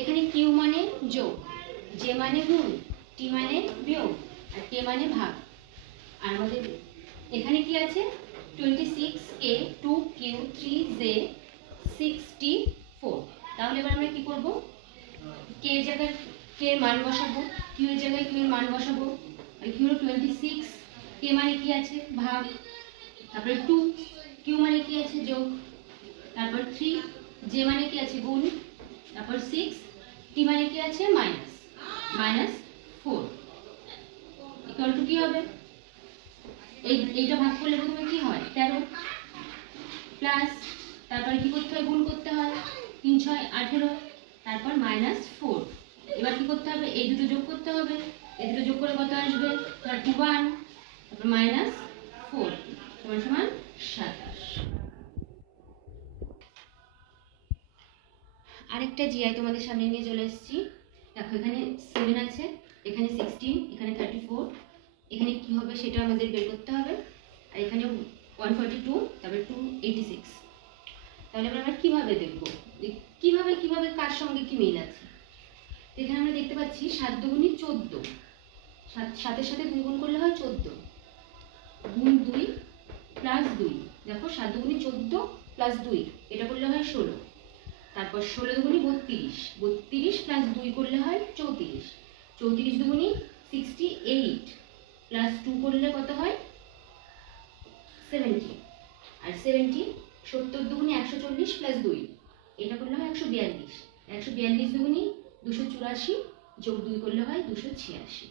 এখানে কিউ মানে যোগ, জে মানে গুণ, টি মানে বিয়োগ আর কে মানে ভাগ। আর আমাদের এখানে কি আছে 26a 2q 3z 64। তাহলে এবার আমরা কি করব, কে এর জায়গায় কে এর মান বসাবো, কিউ এর জায়গায় কিউ এর মান বসাবো। আর কিউ হলো 26, কে মানে কি আছে ভাগ, তারপরে 2 কিউ মানে কি আছে যোগ, তারপর 3 জে মানে কি আছে গুণ, তারপর 6 টি মানে কি আছে মাইনাস, -4 ইকুয়াল টু কি হবে, এইটা ভাগ করলে প্রথমে কি হয় 13 প্লাস, তারপরে কি করতে হয় গুণ করতে হয় 3 6 18, তারপর -4। এবার কি করতে হবে, এই দুটো যোগ করতে হবে, এই দুটো যোগ করে কত আসবে 31, তারপর -4 সমান 27। আরেকটা জিআই তোমাদের সামনে নিয়ে চলে এসেছি। দেখো এখানে 7 আছে, এখানে 16, এখানে 34, এখানে কি হবে সেটা আমাদের বের করতে হবে। আর এখানে 142, তারপরে 286। তাহলে আমরা কিভাবে দেখব, কিভাবে কার সঙ্গে কি মিল আছে। এখানে আমরা দেখতে পাচ্ছি 7 দুগুণী 14, 7 এর সাথে 2 গুণ করলে হয় 14, গুণ 2 প্লাস 2। দেখো 7 দুগুণী 14 প্লাস 2 এটা করলে হয় 16, তারপর 16 দুগুণী 32, 32 প্লাস 2 করলে হয় 34, 34 দুগুণী 68 প্লাস 2 করলে কত হয় 70, আর 70 70 দুগুণী 140 প্লাস 2 এটা করলে হয় 142, 142 দুগুণী 284 যোগ 2 করলে হয় 286।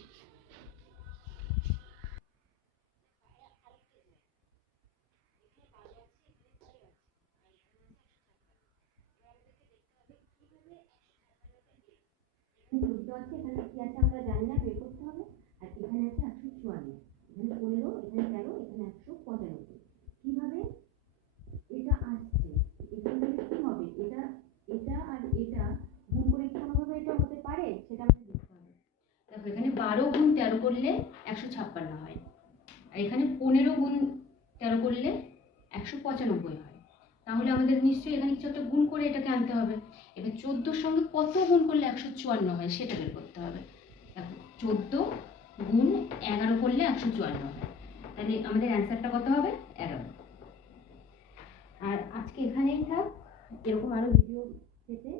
চোদ্দ আছে, এখানে কি আছে আমরা জানি না, বের করতে হবে। আর এখানে আছে 154, এখানে 15, এখানে 13, এখানে 195। কিভাবে এটা আসছে, এখানে কি হবে, এটা এটা আর এটা গুণ করে কি কোনোভাবে এটা হতে পারে সেটা আমাদের দেখতে হবে। দেখো এখানে 12 গুণ 13 করলে 156 হয়, আর এখানে 15 গুণ 13 করলে 195 হয়। তাহলে আমাদের নিশ্চয়ই এখানে কিছু একটা গুণ করে এটাকে আনতে হবে। এবার 14 সঙ্গে কত গুণ করলে 154 হয় সেটা বের করতে হবে। দেখো 14 গুণ 11 করলে 154 হয়, তাহলে আমাদের অ্যান্সারটা কত হবে 11। আর আজকে এখানেই থাক, এরকম আরো ভিডিও পেতে